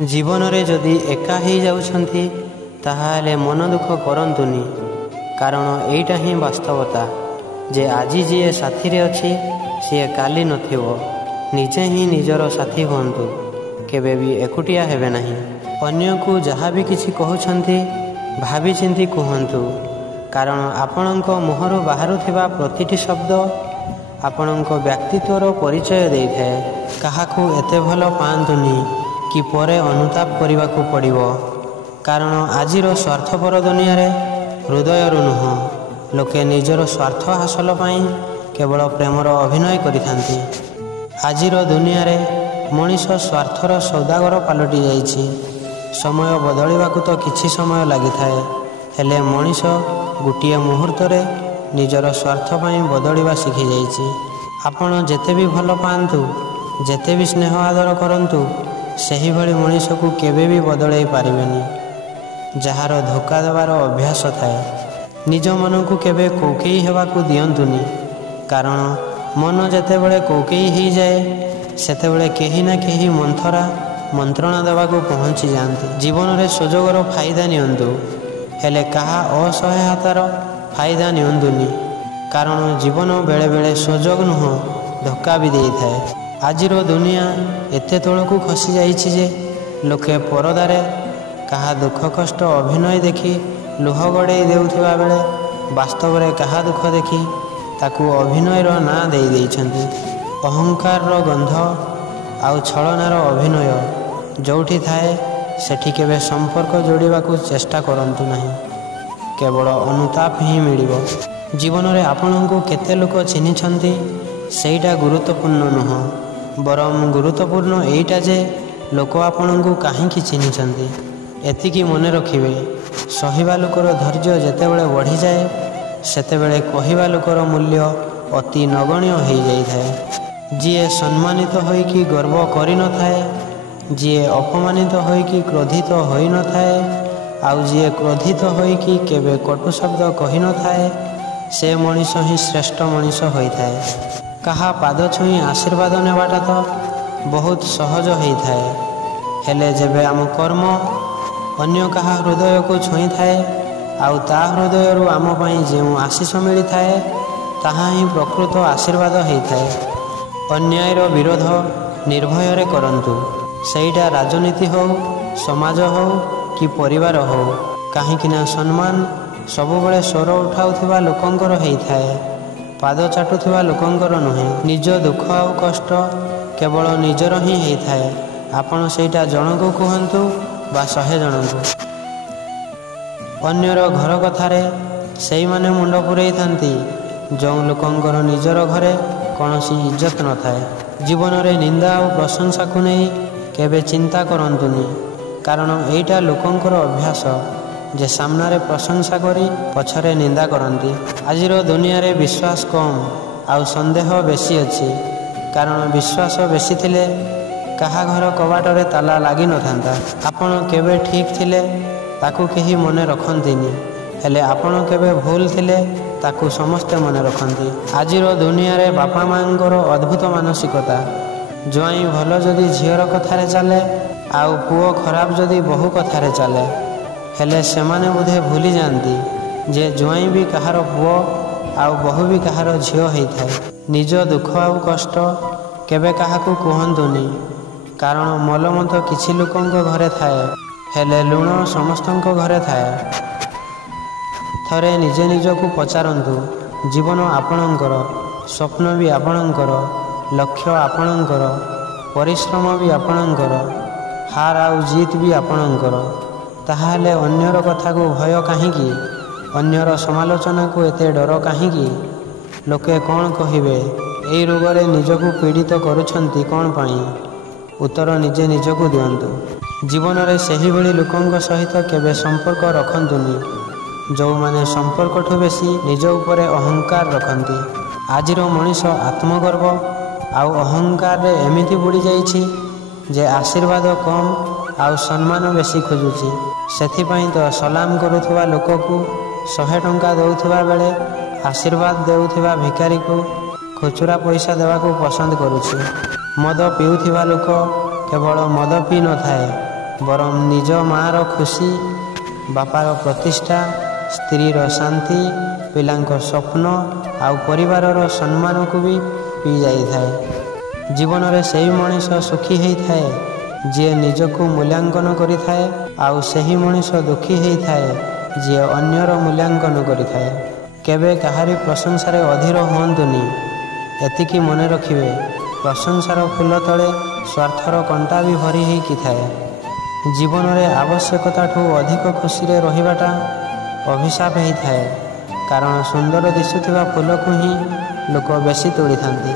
जीवन रे जदि एका ही जाउछंती ताहाले मन दुख करंतुनी, कारण एइटा ही वास्तवता जे आजी जी साथी रे अछि सी काली नथिबो। निजे ही निजर साथी हुंतु, केबे भी एकुटिया हेबे नहीं। अन्य को जहाँ भी किछि कहउछंती भाभी चिंती कहंतु, कारण आपणक मुहरु बाहरुथिबा प्रतिटी शब्द आपणक व्यक्तित्वर परिचय देइथाए। काहाकू एते भल पांतुनी कि परे अनुताप करने पड़िबो, कारण आजिर स्वार्थपर दुनिया रे हृदय नुह लोके निजर स्वार्थ हासिल पाई केवल प्रेमर अभिनय करिथांती। आजिर दुनिया रे मनीष स्वार्थर सौदागर पलटि जाइछि। समय बदलिबाकू तो किछि समय लागि थाए, हेले मनीष गोटे मुहूर्त रे निजर स्वार्थ पाई बदलिबा शिखि जाइछि। आपण जेते भी भल पांतु, जेते भी स्नेह आदर करंतु, सही भली मनीष को केबे भी बदलई पारिबेनी। जहार धोखा देवार अभ्यास थाए निज मन को केबे कौकेई हेबाकू दियंतुनी, कारण मन जेतेबेले कौकेई ही जाए सेतेबेले केही ना केही मंथरा मंत्रणा देवाकू पहुँची जाती। जीवन रे सुजोगर फायदा नियंतु, हेले कहा असहायतार फायदा नियंतुनी, कारण जीवन बेले बेले सुजोग नुह धोखा भी देइथाए। आजिर दुनिया एते तलकू खसी जाइछि जे लोके परदारे कहा दुख कष्ट अभिनय देखि लुह गड़े देउथिबा बेले वास्तव रे कहा दुख देखि ताकू अभिनयर ना देई देइछन्ति। अहंकार गंध आउ छलनार अभिनय जोठी थाए सेठी केबे संपर्क जोड़िबाकू चेष्टा करंतु नहीं, केवल अनुताप ही मिलिबो। जीवन रे आपनकू केते लोक चिन्हिछन्ति सेइटा गुरुत्वपूर्ण नुह, बरम गुरुत्वपूर्ण एइटा जे लोक आपनकू काहींकी चिन्हिछन्ति। एतिकी मने रखिबे, सहिबा लोकर धैर्य जेतेबेले बढ़ी जाए सेतेबेले कहिबा लोकर मूल्य अति नगण्य हो जाइथाए। जिए सम्मानित होइकी गर्व करि न थाए, जिए अपमानित होइकी क्रोधित होई न थाए, आउ जिए क्रोधित होइकी केबे कटु शब्द कहि न थाए, से मनीष ही श्रेष्ठ मनीष होइथाए। कहा पाद छुई आशीर्वाद नेबाटा तो बहुत सहज होइथाए, हेले जेबे आम कर्म अन्य कहा हृदय को छुई थाए आउ ता हृदय रु आम पई जेउ आशीष मिली थाए ताहा ही प्रकृत आशीर्वाद होइथाए। अन्यायर विरोध निर्भय रे करंतु, सेइटा राजनीति हो, समाज हो कि परिवार हो, काहींकिना सम्मान सबुबले स्वर उठाउथिबा लोकंकर होइथाए, पाद चाटुथिबा लोकंकर नुहे। निज दुख आउ कष्ट केवल निजर ही होइथाए। आपण सेइटा जनकू कहंतु बा 100 जनकू। अन्यर घर कथारे सेई माने मुंड पुरई थांती जो लोकंकर निजर घरे कौनसी इज्जत न थाए। जीवन रे निंदा और प्रशंसा को नहीं केबे चिंता करंतुनी, कारण एइटा लोकंकर अभ्यास जे सामनारे प्रशंसा करी पछरे निंदा करंती। आजिर दुनिया रे विश्वास कम आउ संदेह बेसी अछि, कारण विश्वास बेसी थिले कहा घर कबाटरे ताला लागी न थांता। आपण केबे ठीक थिले ताकू केही मने रखंतीनी, हेले आपण केबे भूल थिले ताकू समस्ते मने रखंती। आजिर दुनिया रे बापा मांकर अद्भुत मानसिकता, ज्वाई भल जदि झीर कथारे चले आउ पुओ खराब जदि बहु कथारे चले, हेले सेमाने बुधे भूली जानती जे ज्वाई भी कहार पुओ आउ बहु भी कहार झील होइथाए। निज दुख आउ कष्ट केबे काहाकू कहंतुनी, कारण मलम तो किछि लोकंक घरे थाए, हेले लुण समस्तंक घरे थाए। थरे निजे निजकू पचारंतु, जीवन आपणंकर, स्वप्न भी आपणंकर, लक्ष्य आपणंकर, परिश्रम भी आपणंकर, हार आउ जीत भी आपणंकर। ताहाले अन्यर कथा को भय काहींकी, अन्यर समालोचना को एते डर काहींकी? लोके कौन कहिबे, एई रोगरे निजकू पीड़ित करुछंती कौन पाई? उत्तर निजे निजकू दियंतु। जीवन रे सही भली लोकंक सहित केबे संपर्क रखंतुनी जो माने संपर्क ठु बेसी निज उपरे अहंकार रखंती। आजिर मनीष आत्मगर्व आउ अहंकार रे एमिति बुड़ी जाइछि जे आशीर्वाद कम आउ सम्मान बेसी खोजुछि। सेथिपाई तो सलाम करुथुवा लोककू 100 टंका दउथुवा बेले आशीर्वाद देउथुवा भिखारी को खुचुरा पैसा देवाकू पसंद करुछि। मद पीउथिबा लोक केवल मद पी न थाए, ବରଂ ନିଜ ମାଆର ଖୁସି, ବାପାର ପ୍ରତିଷ୍ଠା, ସ୍ତ୍ରୀର ଶାନ୍ତି, ପିଲାଙ୍କ ସ୍ୱପ୍ନ ଆଉ ପରିବାରର ସମ୍ମାନକୁ ବି ପିଇ ଯାଇଥାଏ। ଜୀବନରେ ସେହି ମଣିଷ ସୁଖୀ ହେଇଥାଏ ଯିଏ ନିଜକୁ ମୂଲ୍ୟାଙ୍କନ କରିଥାଏ, ଆଉ ସେହି ମଣିଷ ଦୁଃଖୀ ହେଇଥାଏ ଯିଏ ଅନ୍ୟର ମୂଲ୍ୟାଙ୍କନ କରିଥାଏ। କେବେ କାହାରି ପ୍ରଶଂସାରେ ଅଧୀର ହୁଅନ୍ତୁନି। ଏତିକି ମନେ ରଖିବେ, ପ୍ରଶଂସାର ଫୁଲ ତଳେ ସ୍ୱାର୍ଥର କଣ୍ଟା ବି ଭରି ହେଇକି ଥାଏ। ଜୀବନରେ ଆବଶ୍ୟକତାଠୁ ଅଧିକ ଖୁସିରେ ରହିବାଟା ଅଭିଶାପ ହେଇଥାଏ, କାରଣ ସୁନ୍ଦର ଦିଶୁଥିବା ଫୁଲକୁ ହିଁ ଲୋକ ବେଶୀ ତୋଳିଥାନ୍ତି।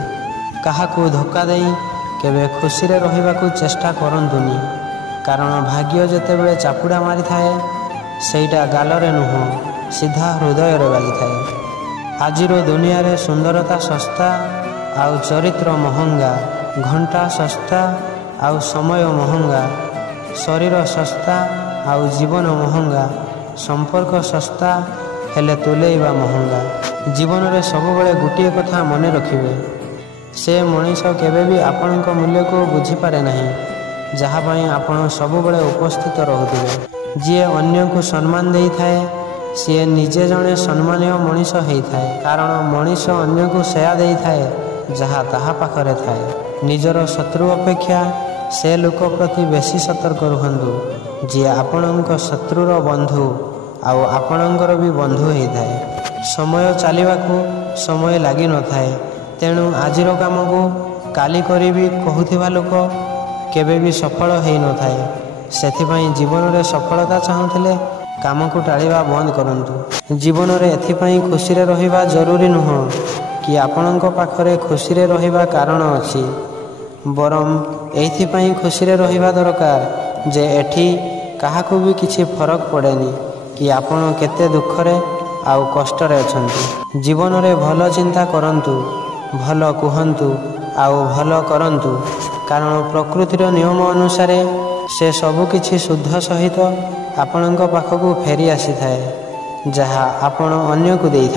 କାହାକୁ ଧୋକା ଦେଇ କେବେ ଖୁସିରେ ରହିବାକୁ ଚେଷ୍ଟା କରନ୍ତୁନି, କାରଣ ଭାଗ୍ୟ ଯେତେବେଳେ ଚାପୁଡ଼ା ମାରିଥାଏ ସେଇଟା ଗାଲରେ ନୁହଁ, ସିଧା ହୃଦୟରେ ବାଜିଥାଏ। ଆଜିର ଦୁନିଆରେ ସୁନ୍ଦରତା ଶସ୍ତା ଆଉ ଚରିତ୍ର ମହଙ୍ଗା, ଘଣ୍ଟା ଶସ୍ତା ଆଉ ସମୟ ମହଙ୍ଗା, ଶରୀର ଶସ୍ତା ଆଉ ଜୀବନ ମହଙ୍ଗା, ସମ୍ପର୍କ ଶସ୍ତା ହେଲେ ତୁଲେଇବା ମହଙ୍ଗା। ଜୀବନରେ ସବୁବେଳେ ଗୋଟିଏ କଥା ମନେ ରଖିବେ, ସେ ମଣିଷ କେବେ ବି ଆପଣଙ୍କ ମୂଲ୍ୟକୁ ବୁଝିପାରେ ନାହିଁ ଯାହା ପାଇଁ ଆପଣ ସବୁବେଳେ ଉପସ୍ଥିତ ରହୁଥିବେ। ଯିଏ ଅନ୍ୟକୁ ସମ୍ମାନ ଦେଇଥାଏ ସିଏ ନିଜେ ଜଣେ ସମ୍ମାନୀୟ ମଣିଷ ହେଇଥାଏ, କାରଣ ମଣିଷ ଅନ୍ୟକୁ ସେୟା ଦେଇଥାଏ ଯାହା ତାହା ପାଖରେ ଥାଏ। ନିଜର ଶତ୍ରୁ ଅପେକ୍ଷା ସେ ଲୋକ ପ୍ରତି ବେଶୀ ସତର୍କ ରୁହନ୍ତୁ ଯିଏ ଆପଣଙ୍କ ଶତ୍ରୁର ବନ୍ଧୁ ଆଉ ଆପଣଙ୍କର ବି ବନ୍ଧୁ ହେଇଥାଏ। ସମୟ ଚାଲିବାକୁ ସମୟ ଲାଗିନଥାଏ, ତେଣୁ ଆଜିର କାମକୁ କାଲି କରିବି କହୁଥିବା ଲୋକ କେବେ ବି ସଫଳ ହେଇନଥାଏ। ସେଥିପାଇଁ ଜୀବନରେ ସଫଳତା ଚାହୁଁଥିଲେ କାମକୁ ଟାଳିବା ବନ୍ଦ କରନ୍ତୁ। ଜୀବନରେ ଏଥିପାଇଁ ଖୁସିରେ ରହିବା ଜରୁରୀ ନୁହଁ କି ଆପଣଙ୍କ ପାଖରେ ଖୁସିରେ ରହିବା କାରଣ ଅଛି, ବରଂ ଏଇଥିପାଇଁ ଖୁସିରେ ରହିବା ଦରକାର ଯେ ଏଠି କାହାକୁ ବି କିଛି ଫରକ ପଡ଼େନି କି ଆପଣ କେତେ ଦୁଃଖରେ ଆଉ କଷ୍ଟରେ ଅଛନ୍ତି। ଜୀବନରେ ଭଲ ଚିନ୍ତା କରନ୍ତୁ, ଭଲ କୁହନ୍ତୁ ଆଉ ଭଲ କରନ୍ତୁ, କାରଣ ପ୍ରକୃତିର ନିୟମ ଅନୁସାରେ ସେ ସବୁକିଛି ଶୁଦ୍ଧ ସହିତ ଆପଣଙ୍କ ପାଖକୁ ଫେରି ଆସିଥାଏ ଯାହା ଆପଣ ଅନ୍ୟକୁ ଦେଇଥାନ୍ତି।